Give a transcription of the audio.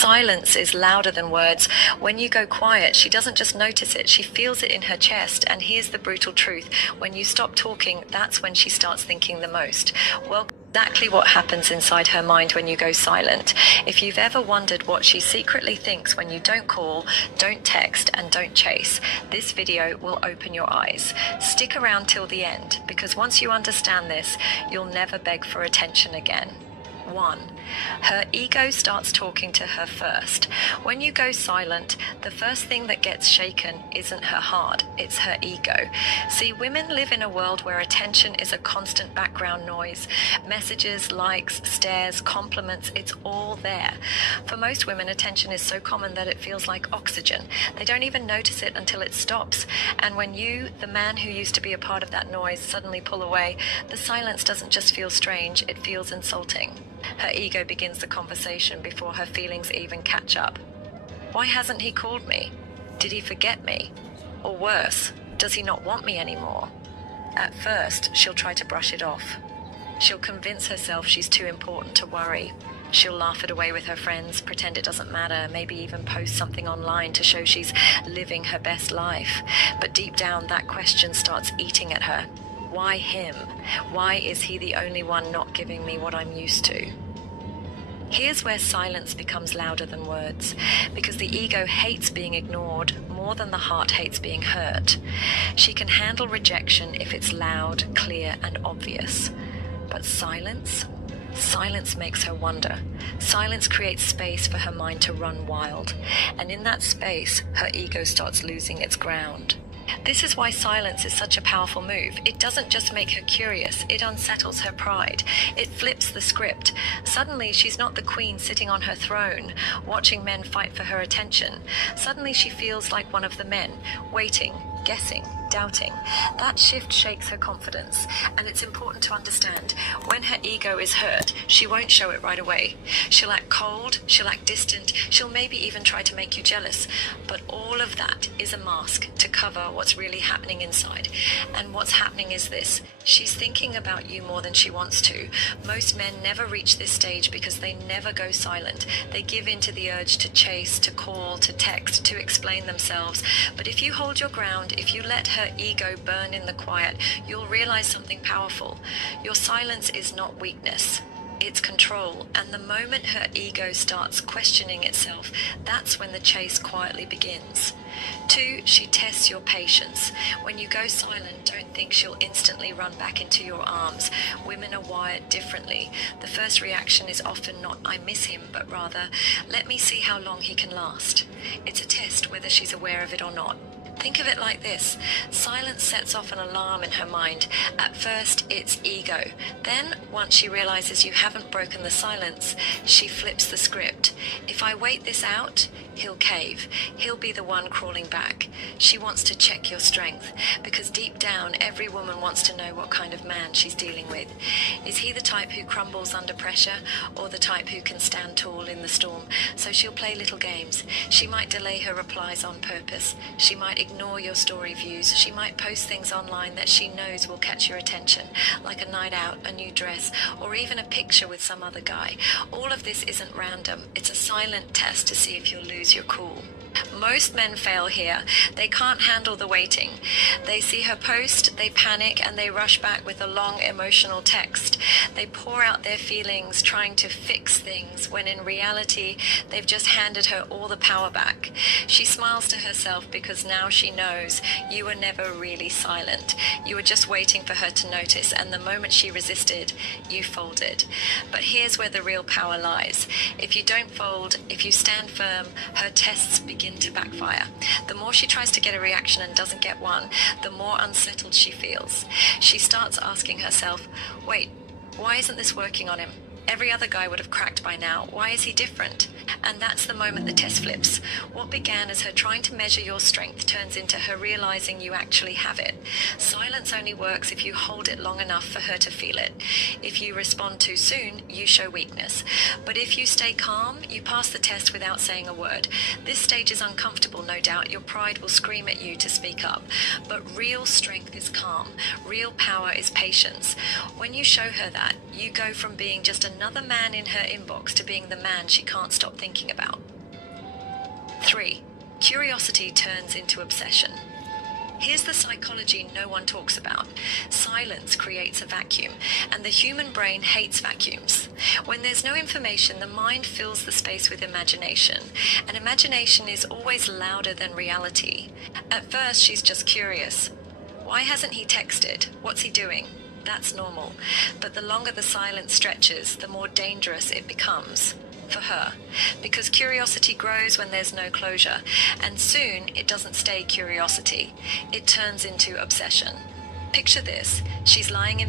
Silence is louder than words. When you go quiet, she doesn't just notice it, she feels it in her chest. And here's the brutal truth. When you stop talking, that's when she starts thinking the most. Well, exactly what happens inside her mind when you go silent. If you've ever wondered what she secretly thinks when you don't call, don't text, and don't chase, this video will open your eyes. Stick around till the end, because once you understand this, you'll never beg for attention again. 1. Her ego starts talking to her first. When you go silent, the first thing that gets shaken isn't her heart, it's her ego. See, women live in a world where attention is a constant background noise. Messages, likes, stares, compliments, it's all there. For most women, attention is so common that it feels like oxygen. They don't even notice it until it stops. And when you, the man who used to be a part of that noise, suddenly pull away, the silence doesn't just feel strange, it feels insulting. Her ego begins the conversation before her feelings even catch up. Why hasn't he called me? Did he forget me? Or worse, does he not want me anymore? At first, she'll try to brush it off. She'll convince herself she's too important to worry. She'll laugh it away with her friends, pretend it doesn't matter, maybe even post something online to show she's living her best life. But deep down, that question starts eating at her. Why him? Why is he the only one not giving me what I'm used to? Here's where silence becomes louder than words, because the ego hates being ignored more than the heart hates being hurt. She can handle rejection if it's loud, clear, and obvious. But silence? Silence makes her wonder. Silence creates space for her mind to run wild. And in that space, her ego starts losing its ground. This is why silence is such a powerful move. It doesn't just make her curious, it unsettles her pride. It flips the script. Suddenly, she's not the queen sitting on her throne, watching men fight for her attention. Suddenly, she feels like one of the men, waiting, guessing, doubting. That shift shakes her confidence, and it's important to understand, when her ego is hurt, she won't show it right away. She'll act cold, she'll act distant, she'll maybe even try to make you jealous, but all of that is a mask to cover what's really happening inside. And what's happening is this: she's thinking about you more than she wants to. Most men never reach this stage because they never go silent. They give in to the urge to chase, to call, to text, to explain themselves. But if you hold your ground, if you let her ego burn in the quiet, you'll realize something powerful. Your silence is not weakness, it's control. And the moment her ego starts questioning itself, that's when the chase quietly begins. 2, she tests your patience. When you go silent, don't think she'll instantly run back into your arms. Women are wired differently. The first reaction is often not, I miss him, but rather, let me see how long he can last. It's a test whether she's aware of it or not. Think of it like this. Silence sets off an alarm in her mind. At first, it's ego. Then, once she realizes you haven't broken the silence, she flips the script. If I wait this out, he'll cave. He'll be the one crawling back. She wants to check your strength, because deep down, every woman wants to know what kind of man she's dealing with. Is he the type who crumbles under pressure, or the type who can stand tall in the storm? So she'll play little games. She might delay her replies on purpose. She might ignore your story views. She might post things online that she knows will catch your attention, like a night out, a new dress, or even a picture with some other guy. All of this isn't random. It's a silent test to see if you'll lose your cool. Most men fail here. They can't handle the waiting. They see her post, they panic, and they rush back with a long emotional text. They pour out their feelings trying to fix things, when in reality, they've just handed her all the power back. She smiles to herself because now she knows you were never really silent. You were just waiting for her to notice, and the moment she resisted, you folded. But here's where the real power lies. If you don't fold, if you stand firm, her tests begin to backfire. The more she tries to get a reaction and doesn't get one, the more unsettled she feels. She starts asking herself, wait, why isn't this working on him? Every other guy would have cracked by now. Why is he different? And that's the moment the test flips. What began as her trying to measure your strength turns into her realizing you actually have it. Silence only works if you hold it long enough for her to feel it. If you respond too soon, you show weakness. But if you stay calm, you pass the test without saying a word. This stage is uncomfortable, no doubt. Your pride will scream at you to speak up. But real strength is calm. Real power is patience. When you show her that, you go from being just another man in her inbox to being the man she can't stop thinking thinking about. 3. Curiosity turns into obsession. Here's the psychology no one talks about. Silence creates a vacuum, and the human brain hates vacuums. When there's no information, the mind fills the space with imagination, and imagination is always louder than reality. At first, she's just curious. Why hasn't he texted? What's he doing? That's normal. But the longer the silence stretches, the more dangerous it becomes. For her, because curiosity grows when there's no closure, and soon it doesn't stay curiosity. It turns into obsession. Picture this: she's lying in